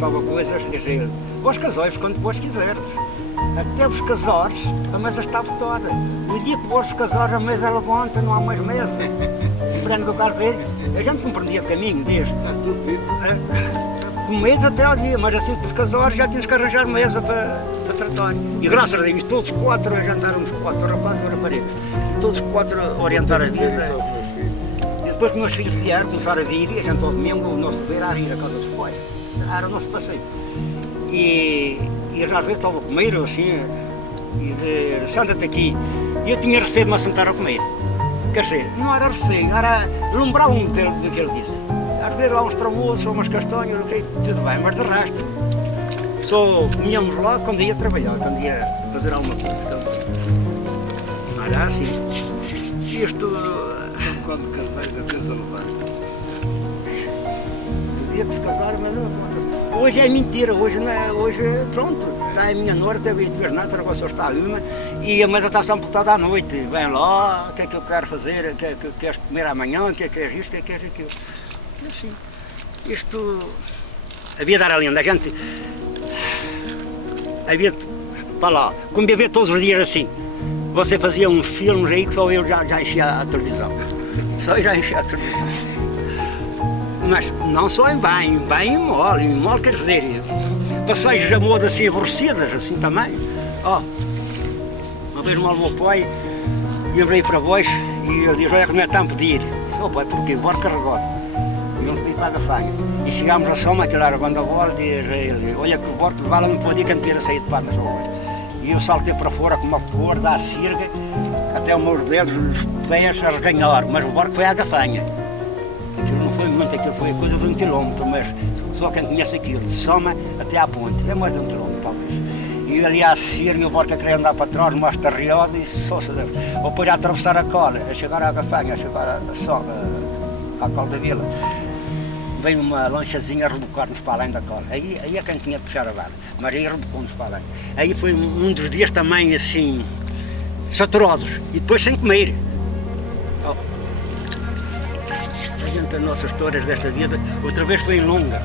faltava coisas, quer dizer, os casóis, quando depois quiseres. Até os casóis, a mesa está toda. O dia que vós casóis, a mesa levanta, não há mais mesa. Prende do caseiro. A gente compreendia de caminho, desde. Está tudo bem. Comidos até ao dia, mas assim que os casóis já tínhamos que arranjar mesa para tratar. E graças a Deus, todos quatro a jantar, uns quatro rapazes e raparigas. E todos quatro a orientar a vida. E depois que meus filhos vieram, começaram a vir, e a gente ao domingo, o nosso dever era ir à casa dos pais. Era o nosso passeio. E às vezes estava a comer, assim, e de senta-te aqui. E eu tinha receio de me assentar a comer. Quer dizer, não era receio, era lembrava-me do que ele disse. Às vezes lá uns tramoços, umas castanhas, okay, tudo bem, mas de resto, só comíamos lá quando ia trabalhar, quando ia fazer alguma coisa. Então, era assim. Isto. Quando casais, a mesa levanta. O dia que se casar, mas não. Hoje é mentira, hoje não é, hoje pronto, está a minha nora, teve duas netas, agora só está uma, e a mesa está sempre botada à noite, vem lá, o que é que eu quero fazer, o que é que queres comer amanhã, o que é que é isto, o que é que é aquilo. Assim, isto, havia de dar a lenda, a gente, havia de, para lá, como beber todos os dias assim, você fazia uns filmes aí que só eu já enchia a televisão, só eu já enchia a televisão. Mas não só em bem e mole quer dizer, passeios a moda assim aborrecidas, assim também. Ó, uma vez mal o meu pai, lembrei para vós e ele diz, olha que não é tempo de ir. Disse, pai, porquê? Bora carregado. E ele me para a gafanha. E chegámos a Soma, aquilo era quando a bola, diz ele, olha que o barco de vala não pode ir, que não queira sair de patas. E eu saltei para fora com uma corda à cirga, até os meus dedos, os pés a reganhar, mas o barco foi à gafanha. Foi muito, aquilo foi coisa de 1 quilômetro, mas só quem conhece aquilo, de Soma até à ponte, é mais de 1 quilômetro talvez. E ali à Sirga, o barco a querer andar para trás, mais tarriado, e só se deve. Ou depois a atravessar a cola, a chegar à Gafanha, a chegar à cola da vila, veio uma lanchazinha a rebocar-nos para além da cola. Aí é quem tinha de puxar a vara, mas aí rebocou-nos para além. Aí foi um dos dias também assim, saturados, e depois sem comer. As nossas histórias desta vida, outra vez foi em Longa,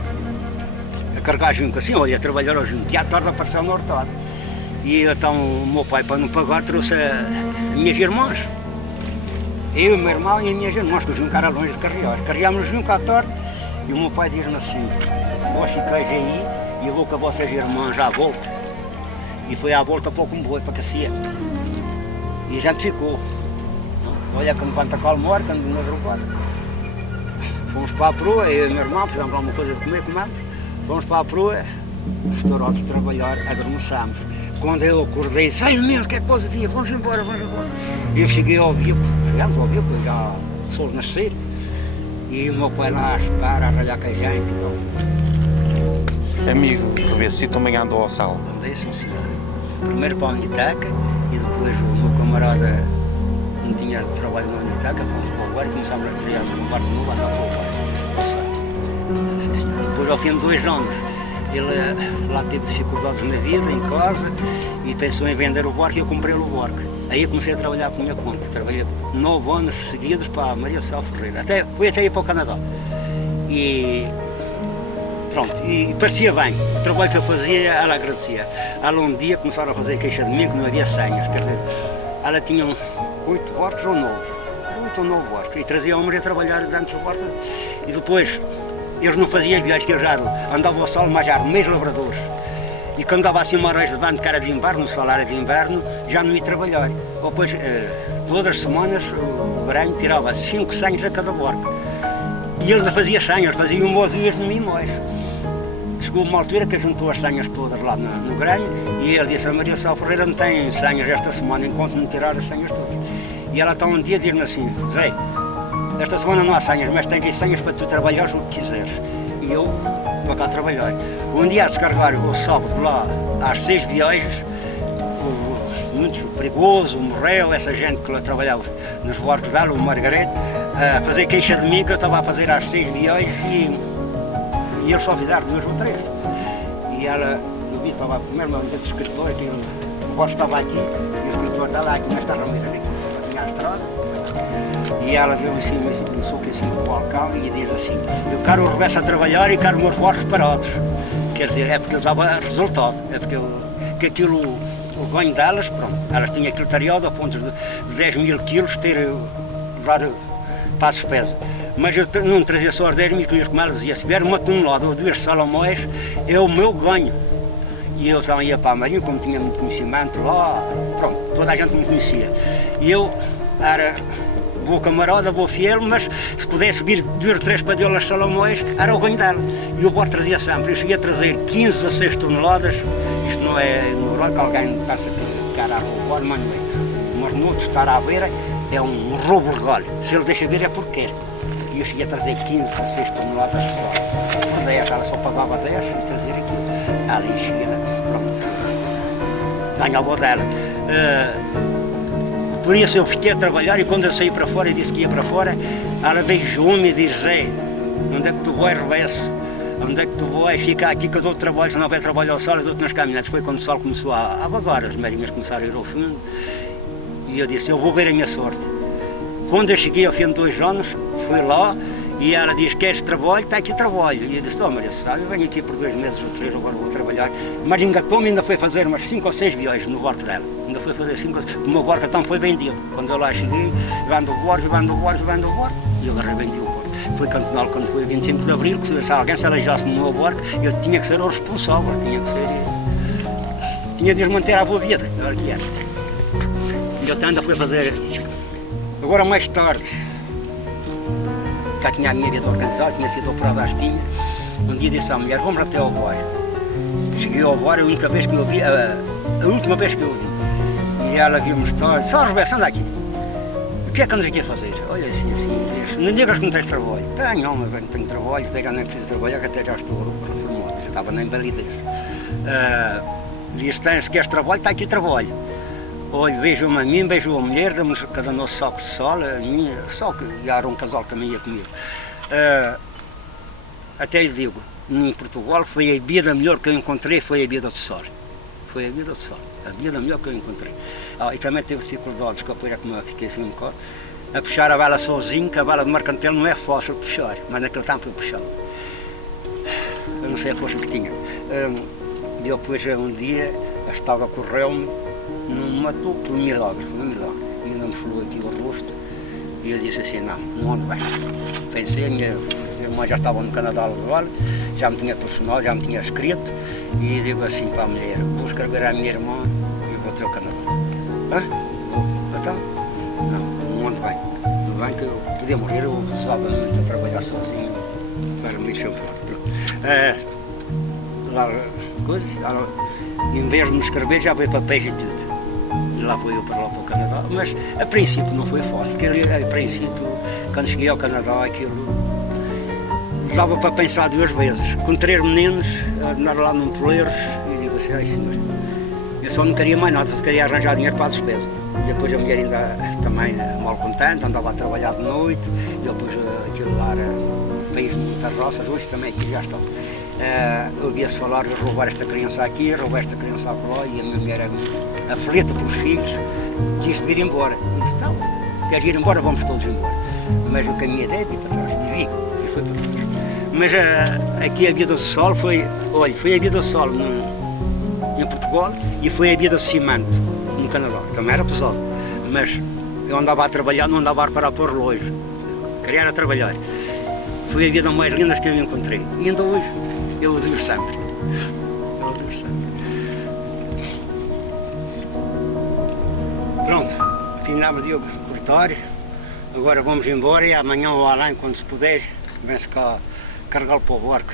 a carregar junco, assim, olha, a trabalhar ao junco, e à tarde apareceu no hortado. E então o meu pai, para não pagar, trouxe as minhas irmãs, eu, o meu irmão e as minhas irmãs, que o junco era longe de carregar. Carregámos junco à tarde, e o meu pai diz-me assim, vós ficais aí, e eu vou com as vossas irmãs à volta. E foi à volta para o comboio, para Cacia. E a gente ficou. Olha, quando levanta a calma, quando me derrubar. Fomos para a proa, eu e o meu irmão, fizemos alguma coisa de comer, comemos. Fomos para a proa, estourados de trabalhar, adormeçámos. Quando eu acordei, sai de mim, o que é que pôs a dia? Vamos embora, vamos embora. Eu cheguei ao Vico, chegamos ao Vico, já sol nascer. E o meu pai lá a espera, a ralhar com a gente. Amigo, Rebeci também andou ao sal. Andei, sim, senhor. Primeiro para a Unitaca e depois o meu camarada não tinha trabalho na Unitaca, fomos para o barco e começámos a triar num barco novo a dar para o barco. Depois, ao fim de 2 anos, ele lá teve dificuldades na vida, em casa, e pensou em vender o barco e eu comprei o barco. Aí comecei a trabalhar por minha conta. Trabalhei 9 anos seguidos para a Maria Sá Ferreira. Fui até ir para o Canadá. E pronto, e parecia bem. O trabalho que eu fazia, ela agradecia. Ela um dia começaram a fazer queixa de mim que não havia senhas. Quer dizer, ela tinha 8 barcos ou 9. 8 ou 9 barcos. E trazia homens a trabalhar dentro do barco. E depois, eles não faziam as viagens que eu já andavam ao sol, mas já eram meios lavradores. E quando dava assim uma hora de bando que era de inverno, o sol era de inverno, já não ia trabalhar. Ou depois, todas as semanas, o Branho tirava 5 senhas a cada barco. E ele não fazia senhas, fazia 1 ou 2 no mínimo mais. Chegou uma altura que juntou as senhas todas lá no Grêmio e ele disse a Maria Sá Ferreira não tem senhas esta semana enquanto não tirar as senhas todas. E ela então um dia diz-me assim, Zé, esta semana não há senhas, mas tens as senhas para tu trabalhares o que quiseres. E eu vou cá trabalhar. Um dia a descarregar o sábado lá às 6 viagens, muito perigoso, morreu, essa gente que lá trabalhava nos barcos dela, o Margarete, a fazer queixa de mim que eu estava a fazer às 6 viagens e eles só fizeram 2 ou 3. E ela, eu vi, estava a comer uma vida de escritor, que o barco estava aqui, e o escritor estava aqui nesta rameira ali, tinha a estrada. E ela veio assim, começou aqui assim com o balcão e diz assim, eu quero o Rebessa a trabalhar e quero os meus barcos parados. Quer dizer, é porque eu dava resultado, é porque que aquilo, o ganho delas, pronto, elas tinham aquilo tareado a ponto de 10 mil quilos ter levar para a despesa. Mas eu não trazia só as 10 mil quilos, como ela dizia, se vier uma tonelada ou 2 salomões, é o meu ganho. E eu também ia para a Marinha, como tinha muito conhecimento lá, pronto, toda a gente me conhecia. E eu era boa camarada, boa fiel, mas se pudesse vir 2 ou 3 padelas salomões, era o ganho dela. E o bote trazia sempre, eu cheguei a trazer 15 a 6 toneladas, isto não é normal que alguém pensa que era a roubar, mas não é. Mas no outro estar à beira é um roubo legal, se ele deixa vir é porque quer. E eu cheguei a trazer 15 a 6 toneladas de sal. Por 10, ela só pagava 10 e trazer aquilo. Ela enchia, pronto, ganhava dela. Por isso eu fiquei a trabalhar e quando eu saí para fora e disse que ia para fora, ela beijou-me e disse, onde é que tu vais, Rebeço? Onde é que tu vais? Fica aqui que eu dou trabalho, se não vai trabalhar ao sol, eu dou-te nas caminhonetes. Foi quando o sol começou a vagar, as marinhas começaram a ir ao fundo e eu disse, eu vou ver a minha sorte. Quando eu cheguei ao fim de 2 anos, fui lá e ela disse, queres trabalho? Está aqui trabalho. E eu disse, Maria, sabe, eu venho aqui por 2 meses ou 3, agora vou trabalhar. Mas engatou-me e ainda foi fazer umas 5 ou 6 viagens no barco dela. Ainda foi fazer 5 ou 6, o meu barco então foi vendido. Quando eu lá cheguei, vendo o barco, e eu agarrei vendi o barco. Foi cantonal quando foi 25 de Abril, que se alguém se aleijasse no meu barco, eu tinha que ser o responsável, tinha de os manter à boa vida, era que era. E eu ainda fui fazer, agora mais tarde, já tinha a minha vida organizada, tinha sido operada à espinha. Um dia disse à mulher, vamos até ao VAR. Cheguei ao VAR, a única vez que eu vi, a última vez que eu vi. E ela viu-me estar, só Roberto, anda aqui. O que é que andas aqui a fazer? Olha assim, não digas que não tens trabalho. Tenho, mas não tenho trabalho, até já nem preciso trabalhar, que até já estou reformado, já estava na invalidez. Disse, se queres trabalho, está aqui trabalho. Olha, beijou-me a mim, beijou a mulher, damos cada nosso saco de sal, a minha, só que era um casal que também ia comigo. Até lhe digo, em Portugal foi a bebida melhor que eu encontrei, foi a bebida de sal. Foi a bebida de sal, a bebida melhor que eu encontrei. E também teve dificuldades, que depois é como eu fiquei assim um bocado, a puxar a vela sozinho, que a vela de marcantel não é fácil de puxar, mas naquele tempo eu puxava. Eu não sei a força que tinha. E depois um dia, a estrada correu-me, não me matou por um milagre, e ainda me falou aqui o rosto e eu disse assim, não ando bem. Pensei, minha irmã já estava no Canadá legal, já me tinha telefonado, já me tinha escrito e digo assim para a mulher, vou escrever à minha irmã e vou até ao Canadá. Vou, então? Não ando bem. Não bem que eu podia morrer, eu usava muito a trabalhar sozinho para me chamar. Lá, coisas, em vez de me escrever já veio papéis e tudo. E lá fui eu para lá para o Canadá, mas a princípio não foi fácil, porque a princípio, quando cheguei ao Canadá, aquilo dava para pensar 2 vezes. Com 3 meninos, andar lá num poleiros, e digo assim, senhor, eu só não queria mais nada, só queria arranjar dinheiro para a despesa. E depois a mulher ainda também mal contente, andava a trabalhar de noite, e depois aquilo lá era um país de muitas roças, hoje também aqui já estão. Ouvia-se falar de roubar esta criança aqui, roubar esta criança lá, e a minha mulher era aflita pelos filhos, quis vir embora. Eu disse, tá, queres ir embora, vamos todos embora. Mas o caminho é de ir para trás, e vi, e foi para trás. Mas aqui a vida do sol foi, olha, foi a vida do sol em Portugal e foi a vida do cimento no Canadá. Também era pesado, mas eu andava a trabalhar, não andava a parar por relógio, queria era trabalhar. Foi a vida mais linda que eu encontrei. E ainda hoje eu o digo sempre. Pronto, afinal de eu cortar. Agora vamos embora e amanhã ou além, quando se puder, vem-se cá carregá-lo para o barco.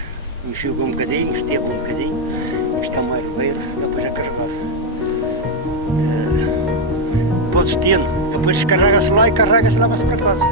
Enxuga um bocadinho, esteve um bocadinho, está mais beiro, depois é carregado. Para o destino, depois descarrega-se lá e carrega-se e leva-se para casa.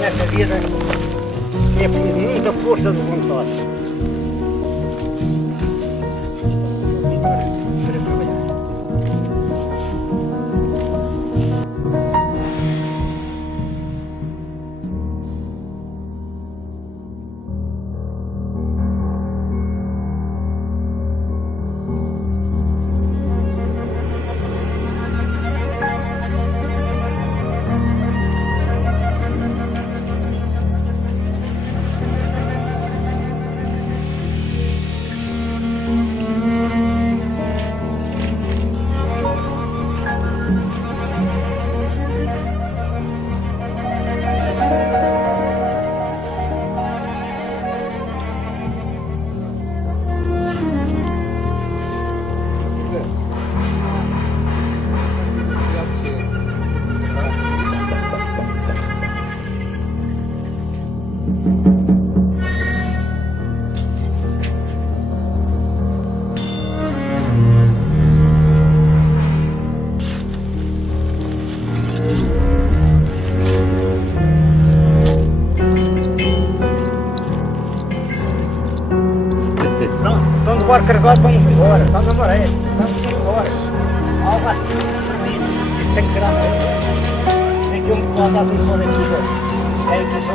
Nessa vida é preciso muita força de vontade. Querer trabalhar. Estão de barco carregado, vamos embora. Estão na maré. Vamos embora. Algo assim, isto tem que ser à maré. Tem que eu me colocar assim fora aqui. É que só.